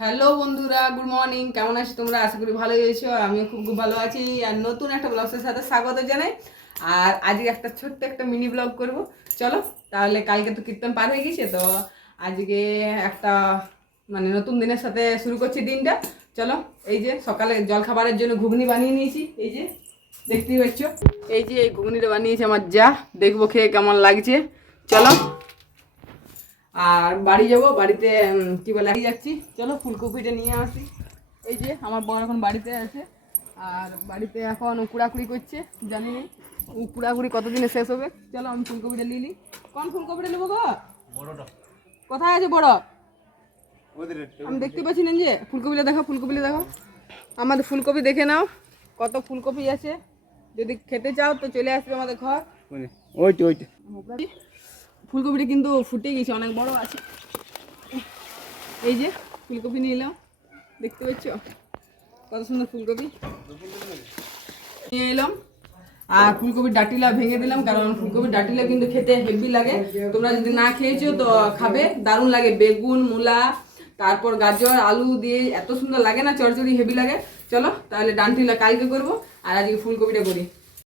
Hello বন্ধুরা, good morning. কেমন আছো তোমরা? আশা করি ভালোই আছো। আমি খুব খুব ভালো আছি। আর নতুন একটা ব্লগের সাথে স্বাগত জানাই। আর আজকে একটা ছোট্ট একটা মিনি ব্লগ করব। চলো তাহলে, কালকে তো কীর্তন পার হয়ে গেছে, তো আজকে একটা মানে নতুন দিনের সাথে শুরু করছি দিনটা। চলো, এই যে সকালে জল খাবারের জন্য ঘুগনি বানিয়ে নিয়েছি। এই যে দেখতেই পাচ্ছ, এই যে এই ঘুগনিটা বানিয়েছে আমার যা। দেখবো খেয়ে কেমন লাগছে। চলো, আর বাড়ি যাবো। বাড়িতে কি বলে যাচ্ছি, চলো ফুলকপিটা নিয়ে আসি। এই যে আমার বোন এখন বাড়িতে আছে, আর বাড়িতে এখন কুড়াকুড়ি করছে। জানি নি কুড়াকুড়ি কতদিনে শেষ হবে। চলো আমি ফুলকপিটা নিয়ে নিই। কোন ফুলকপিটা নেবো গো? কোথায় আছে বড়? আমি দেখতে পাচ্ছি না। যে ফুলকপিটা দেখো, ফুলকপিটা দেখো। আমাদের ফুলকপি দেখে নাও, কত ফুলকপি আছে। যদি খেতে চাও তো চলে আসবে আমাদের ঘর। ফুলকপিটা কিন্তু ফুটে গেছে, অনেক বড় আছে। এই যে ফুলকপি নিয়ে এলাম, দেখতে পাচ্ছ কত সুন্দর ফুলকপি নিয়ে এলাম। আর ফুলকপির ডাটিলা ভেঙে দিলাম, কারণ ফুলকপির ডাটিলা কিন্তু খেতে হেভি লাগে। তোমরা যদি না খেয়েছো তো খাবে, দারুণ লাগে। বেগুন, মূলা, তারপর গাজর, আলু দিয়ে এত সুন্দর লাগে না, চড়চড়ি হেভি লাগে। চলো তাহলে ডান্টিলা কালকে করবো, আর আজকে ফুলকপিটা করি।